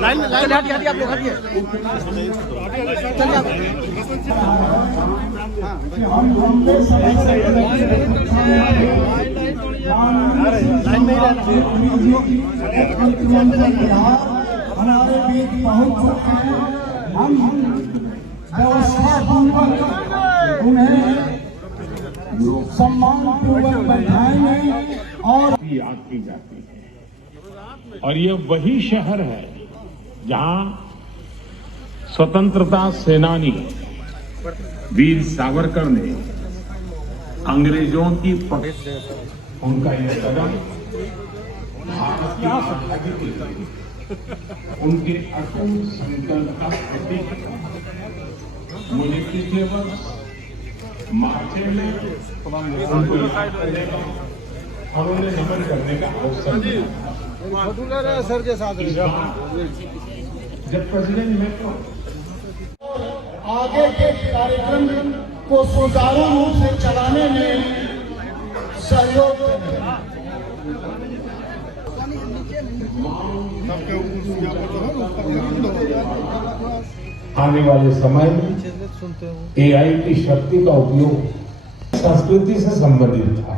Line में हटिए आप लोग हटिए। हमारे बीच पहुंच चुके हैं। हम व्यवस्था पूर्वक उन्हें सम्मान पूर्वक बैठाएंगे और याद की जाती है। और ये वही शहर है जहां स्वतंत्रता सेनानी वीर सावरकर ने अंग्रेजों की उनका यह कदम भारत की आजादी के लिए उनके अटूट संकल्प का प्रतीक है। मुझे पिछले वर्ष मार्च में उनको याद करने का और उन्हें नमन करने का अवसर सर के साथ जब प्रेसिडेंट मैक्रो आगे के कार्यक्रम को सुचारू रूप से चलाने में सहयोग करें। आने वाले समय में एआई की शक्ति का उपयोग संस्कृति से संबंधित था।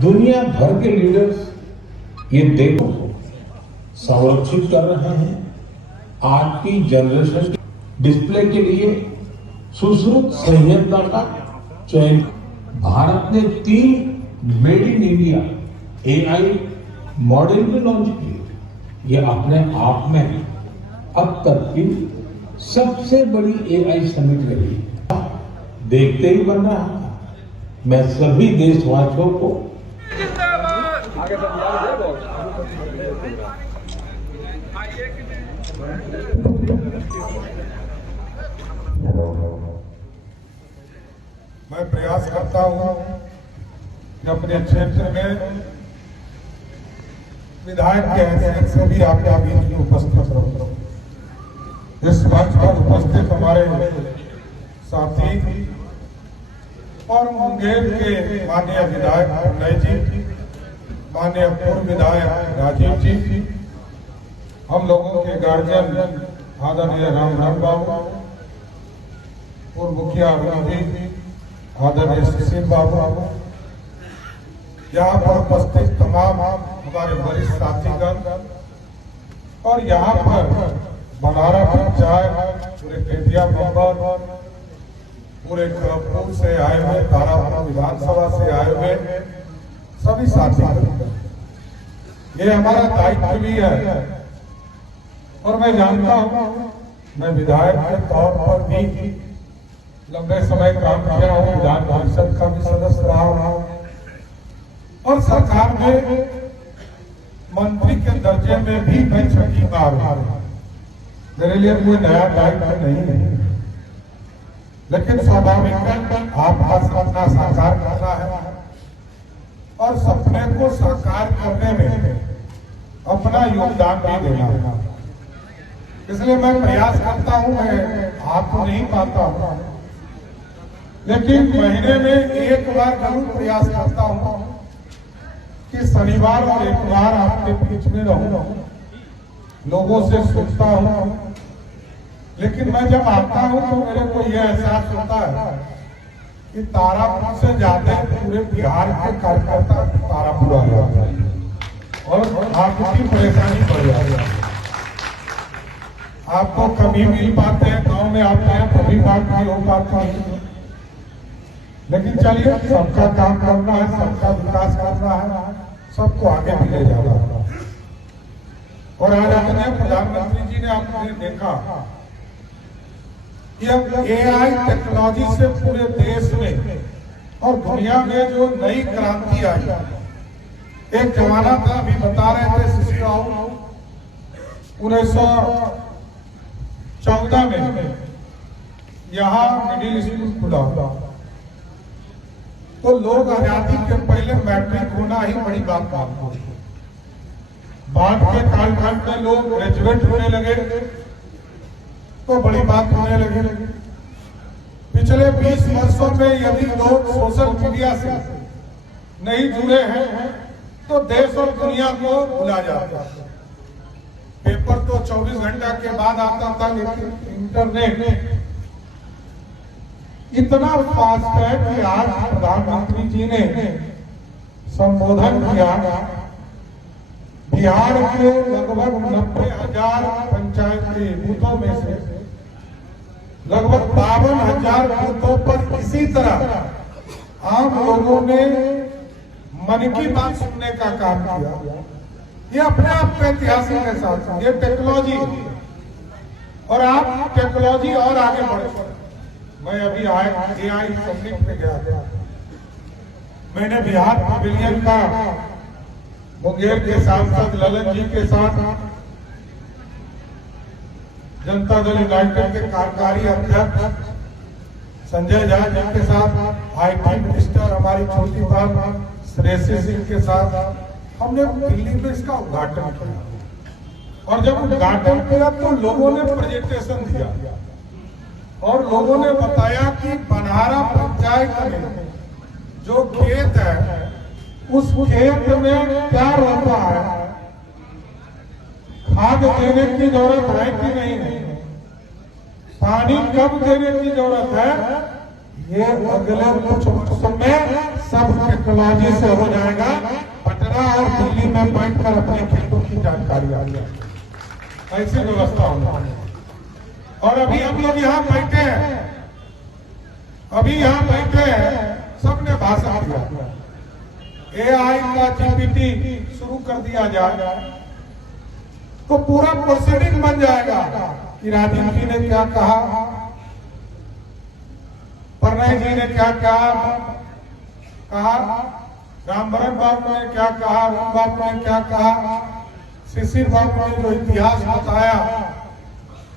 दुनिया भर के लीडर्स ये देखो संरक्षित कर रहे हैं। आज की जनरेशन डिस्प्ले के लिए सुश्रुत संहिता का चयन। भारत ने 3 made in India AI model भी लॉन्च किए। ये अपने आप में अब तक की सबसे बड़ी एआई समिट रही। देखते ही बन रहा है। मैं सभी देशवासियों को मैं प्रयास करता हूं कि अपने क्षेत्र में विधायक के हैसियत से भी आपके बीच में उपस्थित रहूं। इस मंच पर उपस्थित हमारे साथी और मुंगेर के माननीय विधायक नय जी, माननीय पूर्व विधायक राजीव जी, हम लोगों के गार्जियन आदरणीय राम बाबू, पूर्व मुखिया अरुण जी, आदरणीय सुशील बाबू, यहाँ पर उपस्थित तमाम हमारे वरिष्ठ साथीगण और यहाँ पर बनारा पंचायत, पूरे पेटिया मेंबर, पूरे खड़गपुर से आए हुए, तारापुर विधानसभा से आए हुए सभी साथी, ये हमारा दायित्व भी है। और मैं जानता हूं, मैं विधायक के तौर पर भी लंबे समय काम किया हूं, विधान परिषद का भी सदस्य रहा हूं और सरकार में मंत्री के दर्जे में भी मैं 6ठी बार हूं। मेरे लिए कोई नया दायित्व नहीं है, लेकिन स्वाभाविक है आपका सपना साकार करना है और सपने को साकार करने में अपना योगदान भी देना है। इसलिए मैं प्रयास करता हूं, मैं आपको नहीं पाता हूं, लेकिन महीने में एक बार जरूर प्रयास करता हूं कि शनिवार और इतवार आपके बीच में रहूं, लोगों से सुनता हूं। लेकिन मैं जब आता हूं तो मेरे को यह एहसास होता है कि तारापुर से ज्यादा पूरे बिहार के कार्यकर्ता तारापुर आ जाते हैं और आपकी परेशानी बढ़ जाती है। आपको कभी मिल पाते हैं, गांव में आते हैं, कभी बात नहीं हो पाती है। लेकिन चलिए, सबका काम करना है, सबका विकास करना है, सबको आगे भी ले जाना है। और आज अपने प्रधानमंत्री जी ने आपने देखा कि अब एआई टेक्नोलॉजी से पूरे देश में और दुनिया में जो नई क्रांति आई। एक जमाना था, अभी बता रहे थे शिशुराव, 1914 में यहाँ मिडिल स्कूल खुला, तो लोग आजादी के पहले मैट्रिक होना ही बड़ी बात मानते थे। बाद के कालखंड में लोग ग्रेजुएट होने लगे तो बड़ी बात होने लगी। पिछले 20 वर्षों में यदि लोग सोशल मीडिया से नहीं जुड़े हैं तो देश और दुनिया को भुला जाते हैं। पेपर तो 24 घंटा के बाद आता था, लेकिन इंटरनेट इतना फास्ट है कि आज प्रधानमंत्री जी ने संबोधन किया। बिहार के लगभग 90,000 पंचायत के बूथों में से लगभग 52,000 बूथों पर इसी तरह आम लोगों ने मन की बात सुनने का काम किया। ये अपने आप में ऐतिहासिक है साथ, ये टेक्नोलॉजी और आप टेक्नोलॉजी और आगे बढ़े। मैं अभी AI समिट में गया था, मैंने बिहार पवेलियन का मुंगेर के सांसद ललन जी के साथ, जनता दल यूनाइटेड के कार्यकारी अध्यक्ष संजय झा जी के साथ, IT मिनिस्टर हमारी छोटी बहन श्रेयसी सिंह के साथ हमने दिल्ली में इसका उद्घाटन किया। और जब उद्घाटन किया तो लोगों ने प्रेजेंटेशन दिया और लोगों ने बताया कि बनहारा पंचायत में जो खेत है उस खेत में क्या रहता है, खाद देने की जरूरत है कि नहीं है, पानी कब देने की जरूरत है, ये अगले कुछ वर्षों में सब टेक्नोलॉजी से हो जाएगा। पटना और दिल्ली में बैठकर अपने खेतों की जानकारी आ जाए, ऐसी व्यवस्था होना। और अभी हम लोग यहाँ बैठे हैं, अभी यहाँ बैठे हैं, सबने भाषण दिया। AI का GPT शुरू कर दिया जाए तो पूरा प्रोसीडिंग बन जाएगा कि राजीव जी ने क्या कहा, प्रणय जी ने क्या कहा, रामभरत बाबू ने क्या कहा, राम बाबू ने क्या कहा, शिशिर बाबू ने जो इतिहास बताया,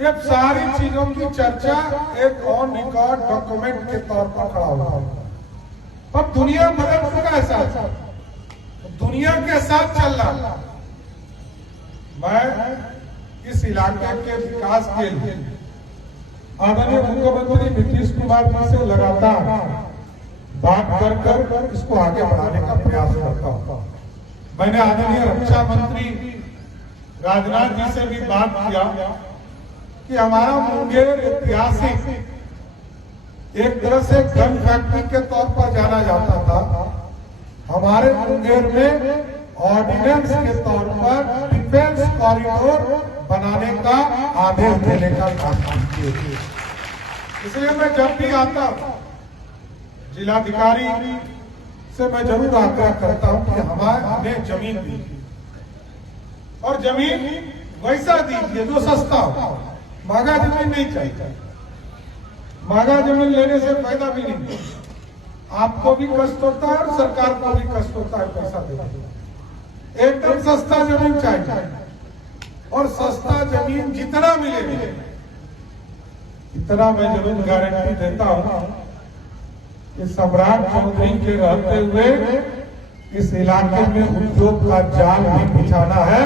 ये सारी चीजों की चर्चा एक ऑन रिकॉर्ड डॉक्यूमेंट के तौर पर खड़ा हुआ। अब दुनिया बदल चुका है साथ, दुनिया के साथ चलना। मैं इस इलाके के विकास के लिए आदरणीय मुख्यमंत्री नीतीश कुमार जी से लगातार बात कर इसको आगे बढ़ाने का प्रयास करता हूँ। मैंने आदरणीय रक्षा मंत्री राजनाथ जी से भी बात किया कि हमारा मुंगेर ऐतिहासिक एक तरह से गन फैक्ट्री के तौर पर जाना जाता था। हमारे मुंगेर में ऑर्डिनेंस के तौर पर डिफेंस कॉरिडोर बनाने का आदेश देने का काम किए। इसलिए मैं जब भी आता हूं जिलाधिकारी से मैं जरूर आग्रह करता हूं कि हमें जमीन दी और जमीन वैसा दीजिए जो सस्ता हो। महंगा जमीन नहीं चाहिए, महंगा जमीन लेने से फायदा भी नहीं, आपको भी कष्ट होता है और सरकार को भी कष्ट होता है पैसा देने। एकदम सस्ता जमीन चाहिए और सस्ता जमीन जितना मिले इतना मैं जरूर गारंटी देता हूं कि सम्राट चौधरी के रहते हुए इस इलाके में उद्योग का जाल भी बिछाना है,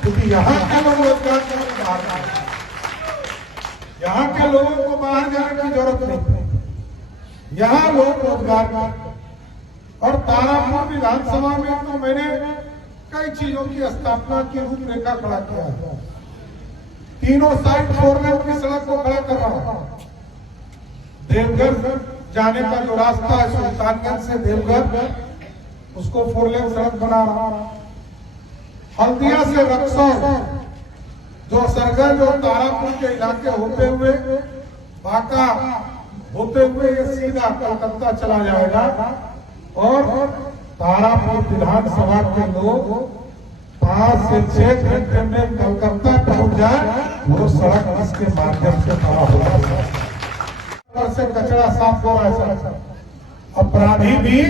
क्योंकि यहाँ के लोग रोजगार के लिए बाहर जाए, यहाँ के लोगों को बाहर जाने की जरूरत नहीं, यहाँ लोग रोजगार। और तारापुर विधानसभा में तो मैंने कई चीजों की स्थापना की रूपरेखा खड़ा किया है। तीनों साइड 4 लेन की सड़क को खड़ा कर रहा हूं। देवघर जाने का जो रास्ता है सुल्तानगंज से देवघर, उसको 4 लेन सड़क बना रहा हूं। हल्दिया से रक्सौल जो सरगंज और तारापुर के इलाके होते हुए बांका होते हुए ये सीधा कलकत्ता चला जाएगा और तारापुर विधानसभा के लोग 5 से 6 घंटे में कलकत्ता पहुंच जाए, वो सड़क इसके माध्यम से खड़ा होगा। से कचरा साफ हो रहा है, अपराधी भी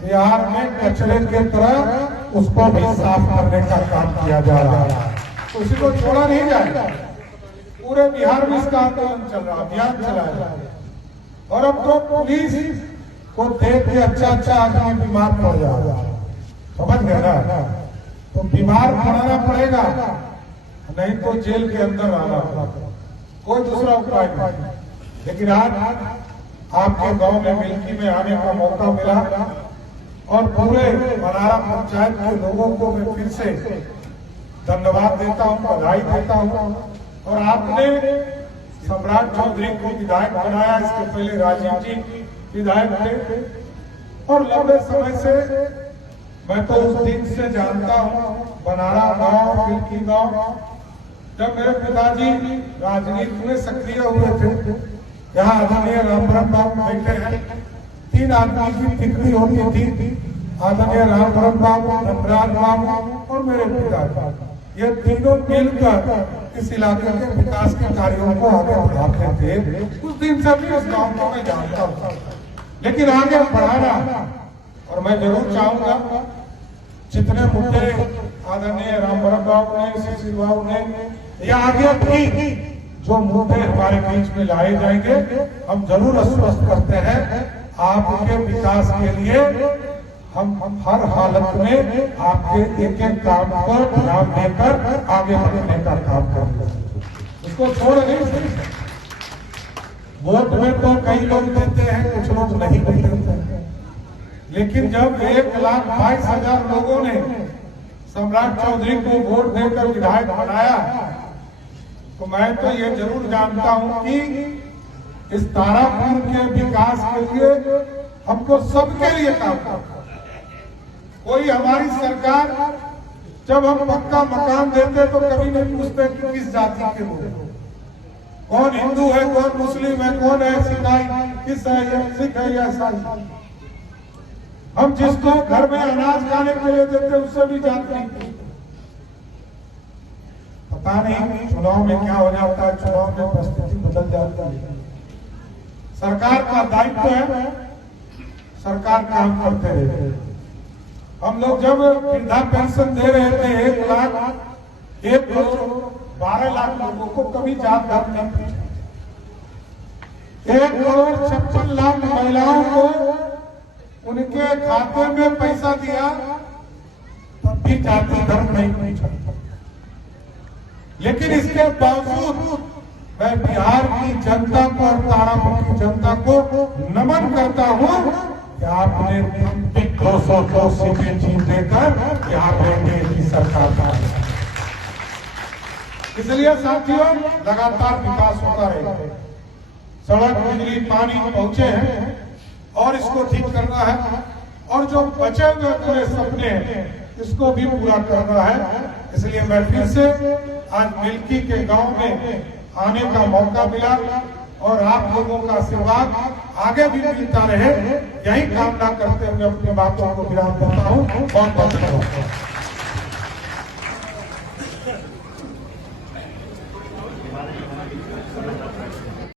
बिहार में कचरे के तरह उसको भी साफ करने का काम किया जा रहा है, तो उसी को छोड़ा नहीं जाएगा। पूरे बिहार में इसका आंदोलन चल रहा, अभियान चलाया जा रहा है। और अब तो पुलिस को देख के अच्छा आदमी बीमार पड़ जाएगा, समझ गए ना? तो बीमार पड़ना पड़ेगा, नहीं तो जेल के अंदर आना पड़ेगा, कोई दूसरा उपाय नहीं। लेकिन आज आपके गांव में मिल्की में आने का मौका मिला और पूरे बनारा पंचायत के लोगों को मैं फिर से धन्यवाद देता हूं, बधाई देता हूं। और आपने सम्राट चौधरी को विधायक बनाया, इसके पहले राजीव जी विधायक थे और लंबे समय से मैं तो उस दिन से जानता हूं बनारा गांव, मिल्की गांव, जब मेरे पिताजी राजनीति में सक्रिय हुए थे। यहाँ आदरणीय रामभरत बाबू बैठे हैं, 3 आदमी की टिकड़ी होती थी, आदरणीय रामभरत बाबू, धनराज बाबू और मेरे पिताजी। ये तीनों मिलकर इस इलाके के विकास के कार्यों को आगे बढ़ाते थे। उस दिन से भी इस गांव को मैं जानता हूँ, लेकिन आगे बढ़ाना, और मैं जरूर चाहूंगा जितने मुद्दे आदरणीय रामभरत बाबू ने, शिशिर बाबू ने, या आगे भी जो मुद्दे हमारे बीच में लाए जाएंगे, हम जरूर आश्वस्त करते हैं आपके विकास के लिए हम हर हालत में आपके एक एक काम पर ध्यान देकर आगे बढ़ने का काम करेंगे, उसको छोड़ नहीं सकते। वोट में तो कई लोग देते हैं, कुछ लोग नहीं देते हैं, लेकिन जब 1,22,000 लोगों ने सम्राट चौधरी को वोट देकर विधायक बनाया, तो मैं तो ये जरूर जानता हूं कि इस तारापुर के विकास के लिए हमको सबके लिए काम करना। कोई हमारी सरकार जब हम पक्का मकान देते तो कभी नहीं पूछते कि किस जाति के लोग, कौन हिंदू है, कौन मुस्लिम है, कौन है सिखाई, किस है, या सिख है या ईसाई। हम जिसको घर में अनाज खाने के लिए देते उससे भी जाति नहीं पूछते। पता नहीं चुनाव में क्या हो जाता है, चुनाव में परिस्थिति बदल जाती है। सरकार का दायित्व है, सरकार काम करते रहे। हम लोग जब वृद्धा पेंशन दे रहे थे 1 करोड़ 12 लाख लोगों को, कभी जात धर्म नहीं पूछा। 1 करोड़ 56 लाख महिलाओं को उनके खाते में पैसा दिया, तब भी जाति धर्म नहीं पूछा। लेकिन इसके बावजूद मैं बिहार की जनता को और तारापुर की जनता को नमन करता हूं कि आपने 202 सीटें जीत देकर यहाँ पे की सरकार का। इसलिए साथियों, लगातार विकास होता रहेगा। सड़क, बिजली, पानी पहुंचे हैं और इसको ठीक करना है, और जो बचे हुए पूरे सपने हैं इसको भी पूरा करना है। इसलिए मैं फिर से आज मिल्की के गांव में आने का मौका मिला और आप लोगों का आशीर्वाद आगे भी मिलता रहे, यही कामना करते हुए अपनी बातों को विराम देता हूँ। बहुत बहुत धन्यवाद।